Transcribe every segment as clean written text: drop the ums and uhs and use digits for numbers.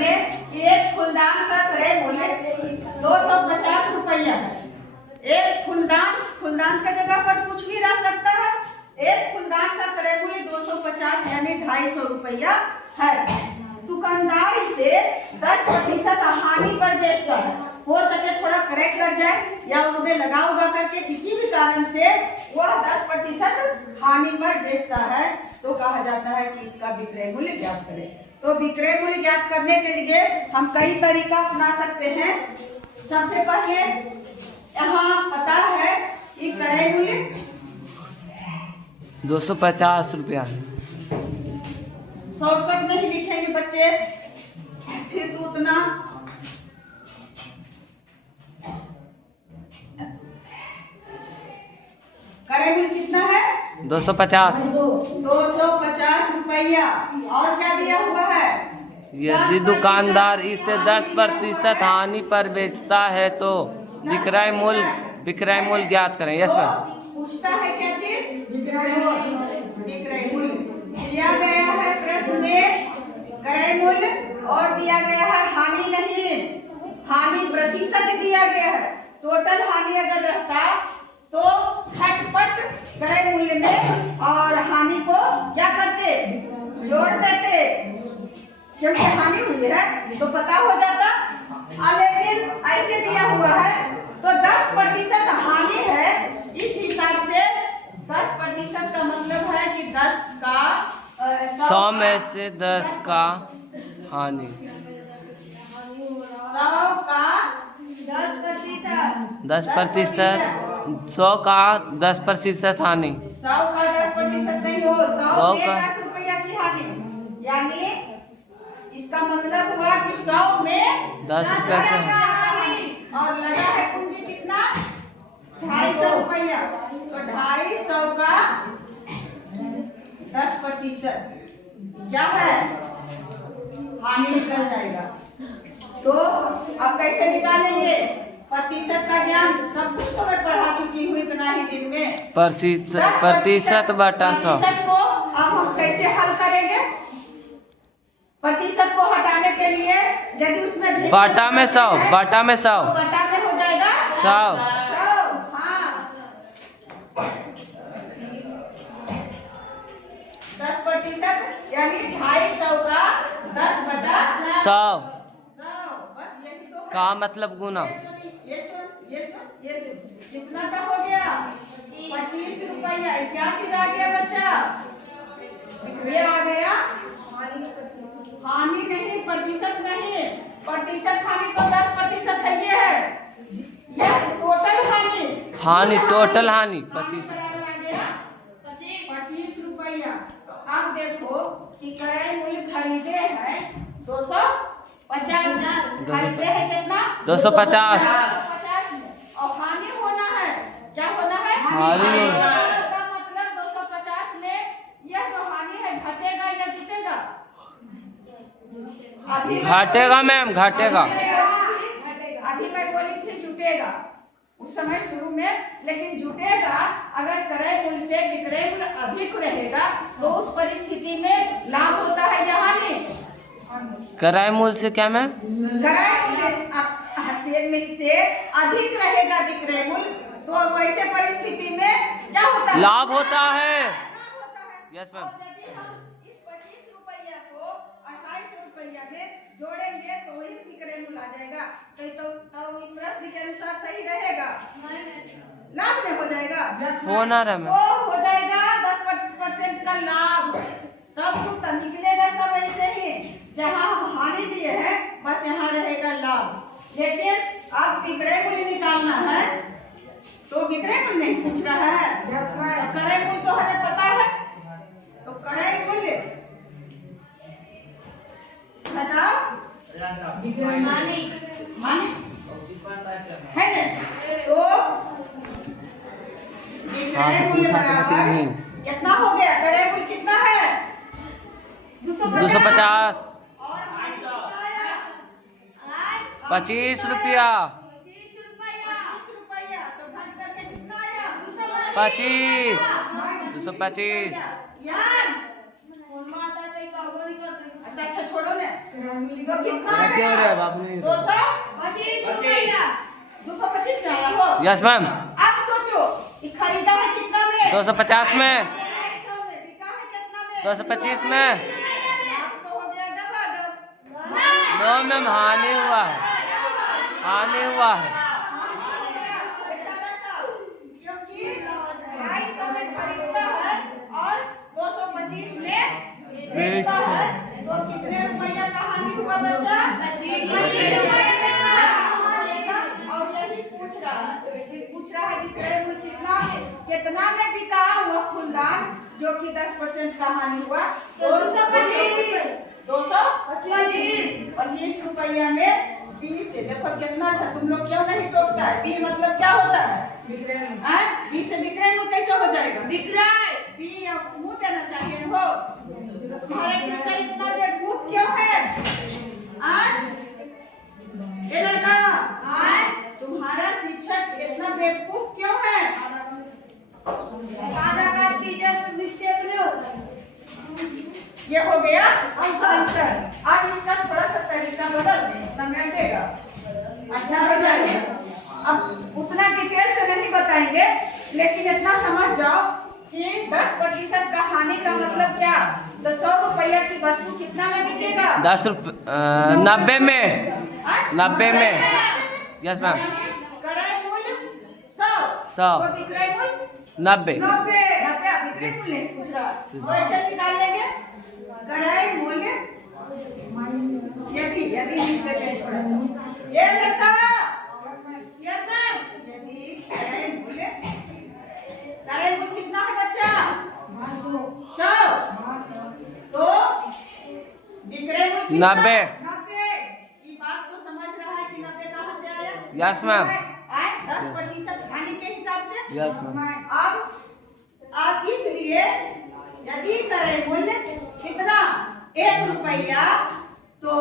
में एक फूलदान का क्रय मूल्य 250 रुपया है। एक फूलदान के जगह पर कुछ भी रह सकता है। एक फूलदान का क्रय मूल्य 250 यानी 250 रुपया है। दुकानदार इसे 10% हानि पर बेचता है। हो सके थोड़ा क्रय कर जाए या उसमें लगा उगा करके किसी भी कारण से वह 10% हानि पर बेचता है तो कहा जाता है कि इसका विक्रय मूल्य ज्ञात करें। तो विक्रय मूल्य ज्ञात करने के लिए हम कई तरीका अपना सकते हैं। सबसे पहले यहाँ पता है कि क्रय मूल्य 250 रुपया है। शॉर्टकट में ही लिखेंगे बच्चे, फिर तो उतना क्रय मूल्य कितना है 250 रुपया। और क्या दिया हुआ है? यदि दुकानदार इसे 10% हानि पर बेचता है तो विक्रय मूल्य ज्ञात करें। Yes ma'am. पूछता है क्या चीज? विक्रय मूल्य दिया गया है प्रश्न में, क्रय मूल्य और दिया गया है हानि नहीं, हानि प्रतिशत दिया गया है। टोटल हानि अगर रहता तो झटपट क्रय मूल्य में और हानि को क्या करते? जोड़ देते, क्योंकि हानि हुई है तो पता हो जाता। लेकिन ऐसे दिया हुआ है तो 10% हानि है। इस हिसाब से 10% का मतलब है कि 10 का 100 में से 10 का हानि, 100 का 10%, 100 का 10% हानि, 100 का 10% नहीं हो, 100 में 10 रुपया की हानि, यानी इसका मतलब हुआ कि 100 में 10 रुपया से और लगा है पूंजी कितना 250 रुपया। तो 250 का 10% क्या है? हानि निकल जाएगा। तो अब कैसे निकालेंगे? प्रतिशत का ज्ञान सब कुछ तो मैं पढ़ा चुकी हूँ इतना ही दिन में। प्रतिशत बटा 100 को अब हम कैसे हल करेंगे? प्रतिशत को हटाने के लिए यदि उसमें बटा में 100 तो बटा में हो जाएगा 100। हाँ 10% यानी 250 का 10 बटा 100 बस यही तो है। का मतलब गुना। ये सुन कितना का हो गया 25 रुपया। क्या चीज आ गया बच्चा? ये आ गया हानि नहीं, प्रतिशत नहीं। प्रतिशत हानि तो 10% है। ये है यह टोटल टोटल हानि 25 बराबर आ गया 25 रुपया। तो अब देखो कि क्रय मूल्य खरीदे हैं 250, खरीदे हैं कितना 250 में, और हानि होना है, क्या होना है? हानि। इसका मतलब 250 में यह जो हानि है घटेगा या जुटेगा? घटेगा मैम, घटेगा। अभी मैं बोली थी जुटेगा उस समय शुरू में, लेकिन जुटेगा अगर क्रय मूल्य से विक्रय मूल्य अधिक रहेगा तो उस परिस्थिति में लाभ होता है या हानि? क्रय मूल्य से क्या मैम? क्रय मूल्य से अधिक रहेगा विक्रय मूल्य तो वैसे परिस्थिति में क्या होता है? लाभ होता है। लाभ होता है। Yes ma'am. और यदि हम इस 25 रुपया को 250 रुपया में जोड़ेंगे तो वही विक्रय मूल्य आ जाएगा। तो प्रश्न के अनुसार सही रहेगा? लाभ में हो जाएगा। होना रहा मैम। वो हो जाएगा 10% का लाभ। तब तो निकलेगा सब ऐसे ही, जहाँ हम हानि दिए हैं बस यहाँ रहेगा लाभ। लेकिन अब विक्रय मूल्य निकालना है तो विक्रय मूल्य नहीं पूछ रहा है, तो क्रय मूल्य तो हमें पता है। तो क्रय मूल्य घटाओ हानि है ना, तो विक्रय मूल्य बराबर कितना हो गया? क्रय मूल्य कितना है 250 और हानि कितना आया? 25 रुपया। 25 रुपया। तो घट करके कितना आया? 25 225। अच्छा छोड़ो ना, तो कितना क्यों रे आया? बाप ने 225 में आया हो। यस मैम अब सोचो ये खरीदा है कितना में? 250 में 250 में। बिका है कितना में? 225 में आपको हो गया डबल। नो मैम हानि हुआ है हानि हुआ है बेचारा का, क्योंकि 250 में खरीदता है और 225 में बेचता है, तो कितने रुपया का हानि हुआ बच्चा? 25 और यही पूछ रहा है विक्रय मूल्य कितना में बिका हुआ फूलदान जो कि 10% का हानि हुआ? 225 रुपया में 20 से। देखो कितना अच्छा, तुम लोग क्यों नहीं टोकता है? 20 मतलब क्या होता है? 20 से विक्रय मूल्य कैसे हो जाएगा? बी मुंह देना चाहिए हो। तुम्हारे टीचर इतना बेवकूफ क्यों है? ये लड़का तुम्हारा शिक्षक इतना बेवकूफ क्यों है? ये हो गया आंसर। अब इसका थोड़ा सा तरीका बदल दें, समय देगा अच्छा हो जाएगा। अब उतना डिटेल से नहीं बताएंगे, लेकिन इतना समझ जाओ कि 10% का हानि का मतलब क्या? तो 100 रुपया की वस्तु कितना में बिकेगा? 10 रुपये 90 में 90 में यस मैम क्रय मूल्य 100 100 तो विक्रय मूल्य 90 विक्रय मूल्य पूछ रहा वैसे निकाल लेंगे। क्रय मूल्य यदि लिख देते हैं थोड़ा सा। ये लड़का यदि क्रय मूल्य कितना है बच्चा? 100 तो विक्रय मूल्य 90 ये बात तो समझ रहा है कि 90 कहाँ से आया? यस मैम 10% हानि के हिसाब से। यस मैम अब इसलिए यदि क्रय मूल्य कितना 1 रुपया तो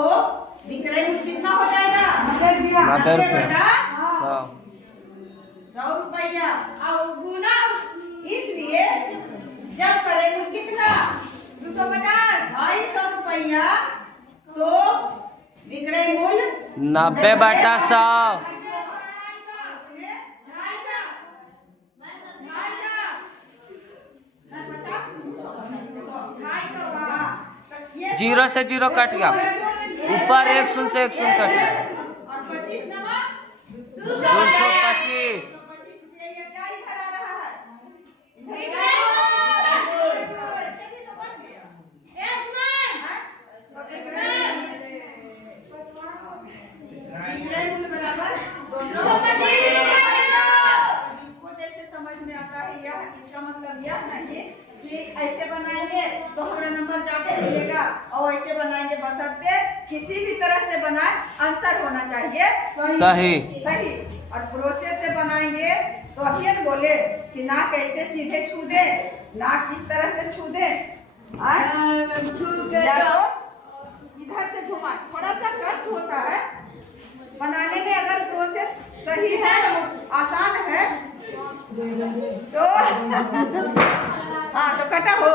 विक्रय मूल्य कितना हो जाएगा? 90 रुपये 100 रुपया। इसलिए जब क्रय मूल्य कितना 250 रुपया तो विक्रय मूल्य 90/100 0 से 0 कट गया, ऊपर 1 शून्य से 1 शून्य कट गया। 225 जैसे समझ में आता है यह इसका मतलब यह नहीं कि ऐसे बनाएंगे तो हमारा नंबर ज्यादा मिलेगा और ऐसे बनाएंगे, बशर्ते किसी भी तरह से बनाए आंसर होना चाहिए सही और प्रोसेस से बनाएंगे तो अभी बोले कि नाक ऐसे सीधे छू दे, नाक इस तरह से छू दे, इधर से घुमा, थोड़ा सा कष्ट होता है बनाने में। अगर प्रोसेस सही है आसान है तो हाँ तो कटा हो